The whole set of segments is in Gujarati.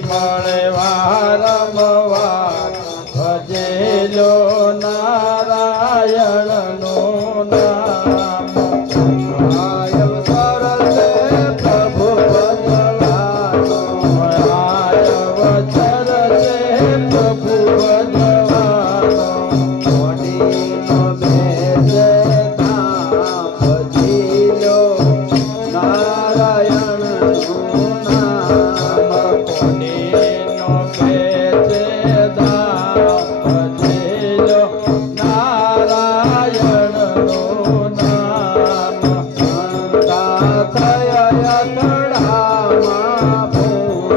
મળવા રમ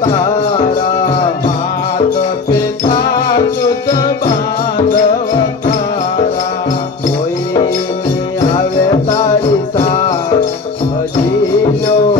તારા માત પિતા સુત બાંધવ તારા કોઈ આવે તારી સાથ હજી નો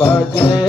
भजे